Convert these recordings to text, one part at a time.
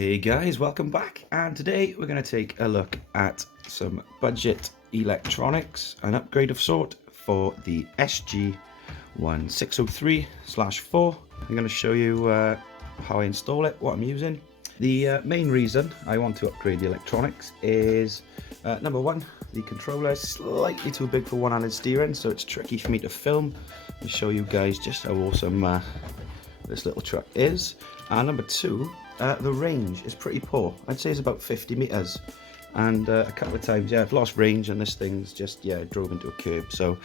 Hey guys, welcome back, and today we're going to take a look at some budget electronics, an upgrade of sort for the SG-1603/4. I'm going to show you how I install it, what I'm using. The main reason I want to upgrade the electronics is number one, the controller is slightly too big for one-handed steering, so it's tricky for me to film and show you guys just how awesome this little truck is. And number two, the range is pretty poor. I'd say it's about 50 meters, and a couple of times, I've lost range, and this thing's just, drove into a curb. So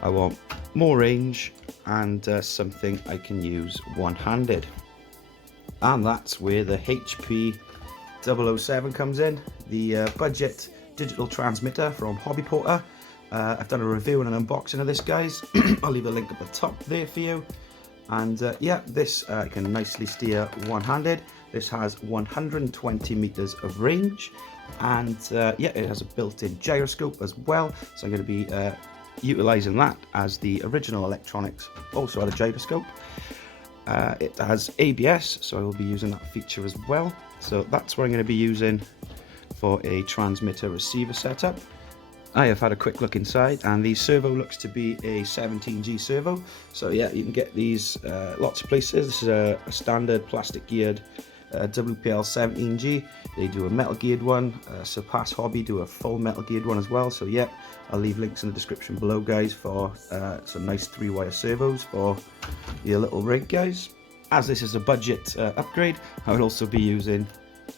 I want more range and something I can use one-handed, and that's where the HP-007 comes in, the budget digital transmitter from Hobby Porter. I've done a review and an unboxing of this, guys. I'll leave a link at the top there for you. And this can nicely steer one-handed. This has 120 meters of range, and it has a built-in gyroscope as well, so I'm going to be utilizing that, as the original electronics also had a gyroscope. It has ABS, so I will be using that feature as well. So that's what I'm going to be using for a transmitter receiver setup. I have had a quick look inside, and the servo looks to be a 17G servo. So you can get these lots of places. This is a standard plastic geared Wpl 17G. They do a metal geared one. SurpassHobby do a full metal geared one as well. So I'll leave links in the description below, guys, for some nice 3-wire servos for your little rig, guys. As this is a budget upgrade, I would also be using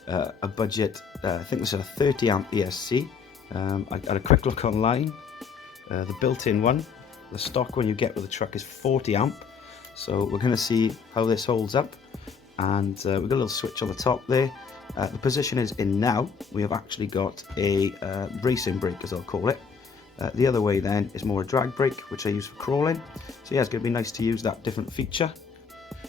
a budget, I think this is a 30 amp ESC. I had a quick look online. The built-in one, the stock one you get with the truck, is 40 amp. So we're going to see how this holds up. And we've got a little switch on the top there. The position is in now. We have actually got a racing brake, as I'll call it. The other way then is more a drag brake, which I use for crawling. So it's going to be nice to use that different feature.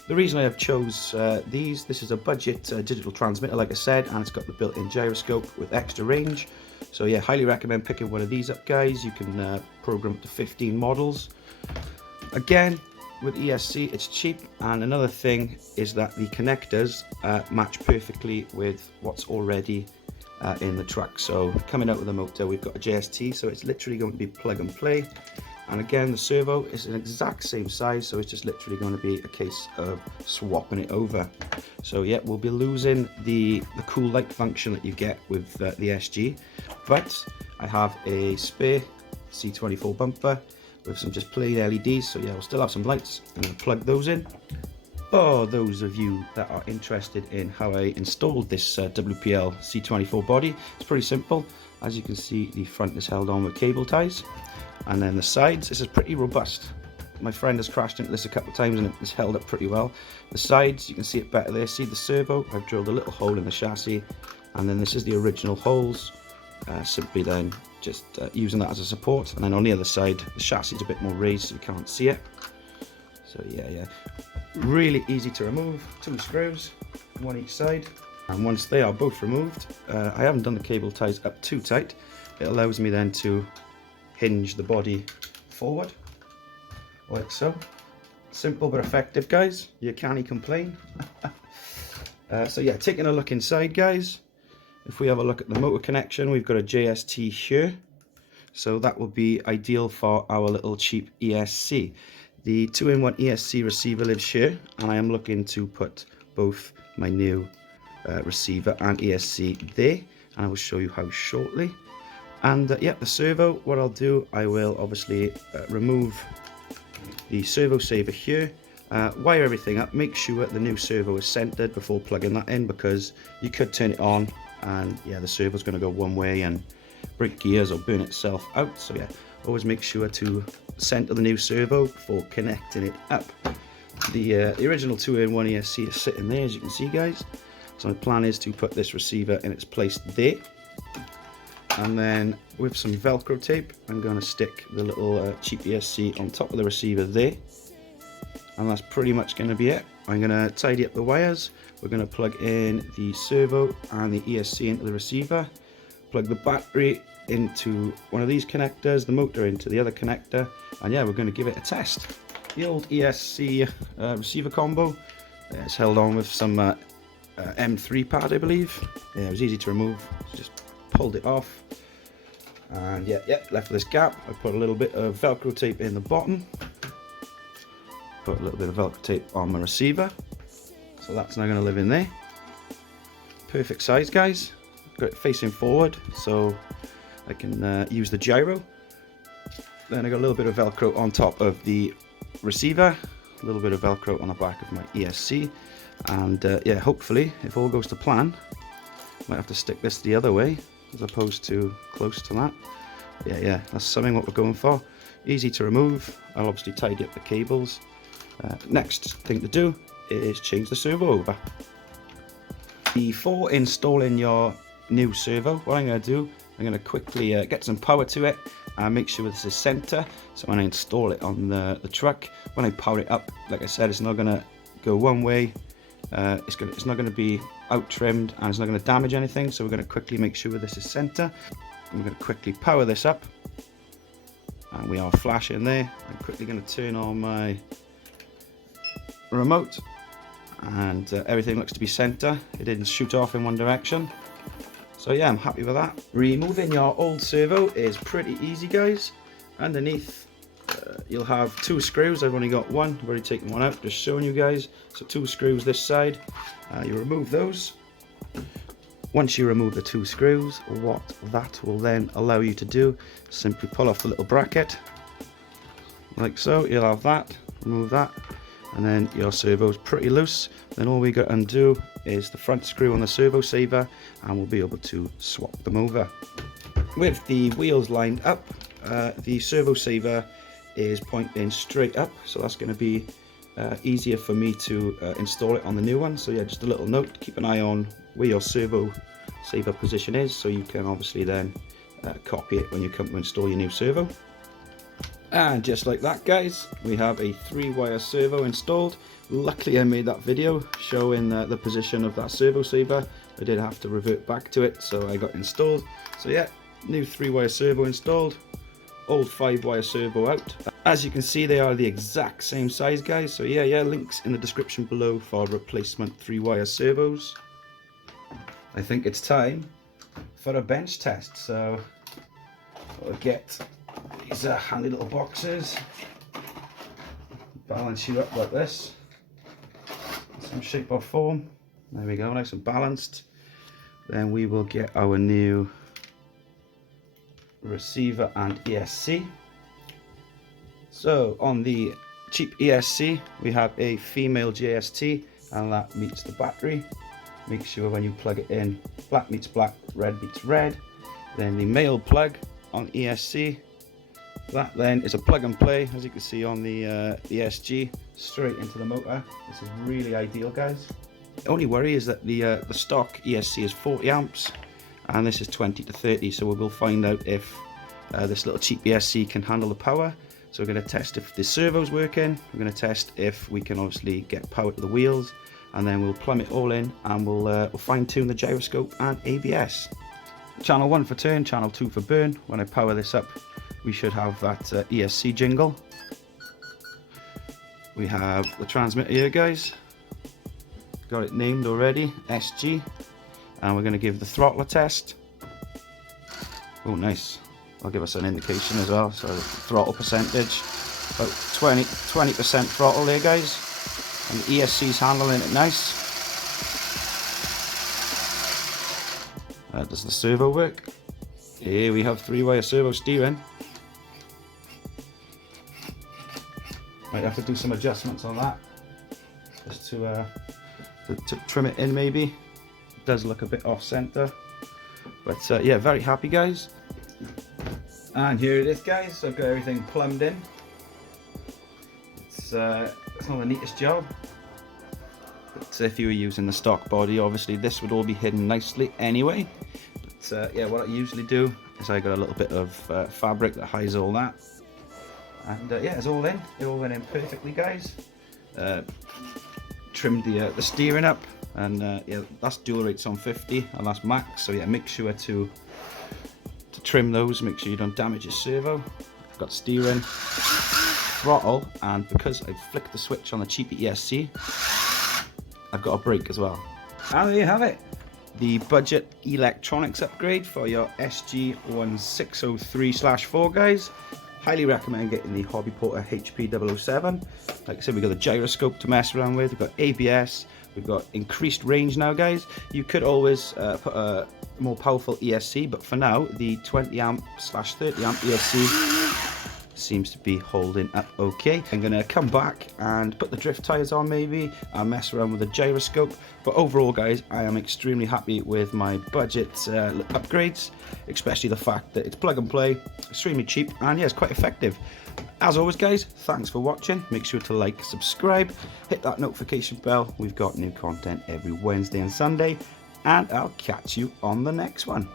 The reason I have chose this is a budget digital transmitter, like I said, and it's got the built-in gyroscope with extra range. So highly recommend picking one of these up, guys. You can program up to 15 models. Again, with ESC, it's cheap, and another thing is that the connectors match perfectly with what's already in the truck. So coming out with the motor, we've got a JST, so it's literally going to be plug and play. And again, the servo is an exact same size, so it's just literally going to be a case of swapping it over. So we'll be losing the cool light function that you get with the SG, but I have a spare C24 bumper with some just plain LEDs, so we'll still have some lights. I'm going to plug those in. For those of you that are interested in how I installed this Wpl C24 body, it's pretty simple. As you can see, the front is held on with cable ties, and then the sides, this is pretty robust. My friend has crashed into this a couple of times and it's held up pretty well. The sides, you can see it better there. See the servo? I've drilled a little hole in the chassis, and then this is the original holes. Simply then just using that as a support, and then on the other side the chassis is a bit more raised so you can't see it. So really easy to remove. 2 screws, one each side, and once they are both removed, I haven't done the cable ties up too tight. It allows me then to hinge the body forward like so. Simple but effective, guys. You can't complain. Taking a look inside, guys. If we have a look at the motor connection, we've got a JST here, so that will be ideal for our little cheap ESC. The 2-in-1 ESC receiver lives here, and I am looking to put both my new receiver and ESC there, and I will show you how shortly. And the servo, what I'll do, I will obviously remove the servo saver here, wire everything up, make sure the new servo is centered before plugging that in, because you could turn it on and the servo's going to go one way and break gears or burn itself out. So always make sure to center the new servo before connecting it up. The original 2-in-1 ESC is sitting there, as you can see, guys. So my plan is to put this receiver in its place there, and then with some Velcro tape I'm going to stick the little cheap ESC on top of the receiver there, and that's pretty much going to be it. I'm going to tidy up the wires. We're going to plug in the servo and the ESC into the receiver, plug the battery into one of these connectors, the motor into the other connector, and we're going to give it a test. The old ESC receiver combo, it's held on with some M3 pad, I believe. Yeah, it was easy to remove. Just pulled it off, and yeah, left this gap. I put a little bit of Velcro tape in the bottom. Put a little bit of Velcro tape on my receiver, so that's now going to live in there. Perfect size, guys. Got it facing forward, so I can use the gyro. Then I got a little bit of Velcro on top of the receiver, a little bit of Velcro on the back of my ESC, and yeah, hopefully, if all goes to plan, might have to stick this the other way as opposed to close to that. Yeah, that's something what we're going for. Easy to remove. I'll obviously tidy up the cables. Next thing to do is change the servo over. Before installing your new servo, what I'm going to do, I'm going to quickly get some power to it and make sure this is center. So when I install it on the truck, when I power it up, like I said, it's not going to go one way. It's not going to be out trimmed, and it's not going to damage anything. So we're going to quickly make sure this is center. I'm going to quickly power this up, and we are flashing there. I'm quickly going to turn on my remote, and everything looks to be center. It didn't shoot off in one direction. So yeah, I'm happy with that. Removing your old servo is pretty easy, guys. Underneath you'll have 2 screws. I've only got one. I've already taken one out, just showing you guys. So 2 screws this side. You remove those. Once you remove the 2 screws, what that will then allow you to do, simply pull off the little bracket like so. You'll have that, remove that, and then your servo is pretty loose. Then all we got to undo is the front screw on the servo saver, and we'll be able to swap them over. With the wheels lined up, the servo saver is pointing straight up, so that's going to be easier for me to install it on the new one. So yeah, just a little note, keep an eye on where your servo saver position is, so you can obviously then copy it when you come to install your new servo. And just like that, guys, we have a 3-wire servo installed. Luckily I made that video showing the position of that servo saver. I did have to revert back to it, so I got installed. So yeah, new 3-wire servo installed, old 5-wire servo out. As you can see, they are the exact same size, guys. So yeah, links in the description below for replacement 3-wire servos. I think it's time for a bench test. So we'll get these handy little boxes, balance you up like this, some shape or form. There we go, nice and balanced. Then we will get our new receiver and ESC. So on the cheap ESC, we have a female JST, and that meets the battery. Make sure when you plug it in, black meets black, red meets red. Then the male plug on ESC, that then is a plug and play, as you can see on the SG, straight into the motor. This is really ideal, guys. The only worry is that the stock ESC is 40 amps and this is 20 to 30, so we will find out if this little cheap ESC can handle the power. So we're going to test if the servo's working, we're going to test if we can obviously get power to the wheels, and then we'll plumb it all in and we'll fine tune the gyroscope and ABS. Channel 1 for turn, channel 2 for burn. When I power this up, we should have that ESC jingle. We have the transmitter here, guys. Got it named already, SG. And we're going to give the throttle a test. Oh, nice. I'll give us an indication as well. So throttle percentage, about 20% throttle there, guys. And the ESC's handling it nice. Does the servo work? Here we have 3-wire servo steering. Might have to do some adjustments on that, just to trim it in maybe. It does look a bit off center, but yeah, very happy, guys. And here it is, guys. So I've got everything plumbed in. It's not the neatest job, but if you were using the stock body, obviously this would all be hidden nicely anyway. But yeah, what I usually do is I got a little bit of fabric that hides all that. And yeah, it's all in. It all went in perfectly, guys. Trimmed the steering up, and yeah, that's dual rates on 50, and that's max. So yeah, make sure to trim those. Make sure you don't damage your servo. I've got steering, throttle, and because I've flicked the switch on the cheapy ESC, I've got a brake as well. And there you have it. The budget electronics upgrade for your SG1603/4, guys. Highly recommend getting the Hobby Porter HP-007. Like I said, we've got the gyroscope to mess around with, we've got ABS, we've got increased range now, guys. You could always put a more powerful ESC, but for now, the 20 amp/30 amp ESC seems to be holding up okay. I'm gonna come back and put the drift tires on maybe and mess around with the gyroscope, but overall, guys, I am extremely happy with my budget upgrades, especially the fact that it's plug and play, extremely cheap, and yeah, it's quite effective. As always, guys, thanks for watching. Make sure to like, subscribe, hit that notification bell. We've got new content every Wednesday and Sunday, and I'll catch you on the next one.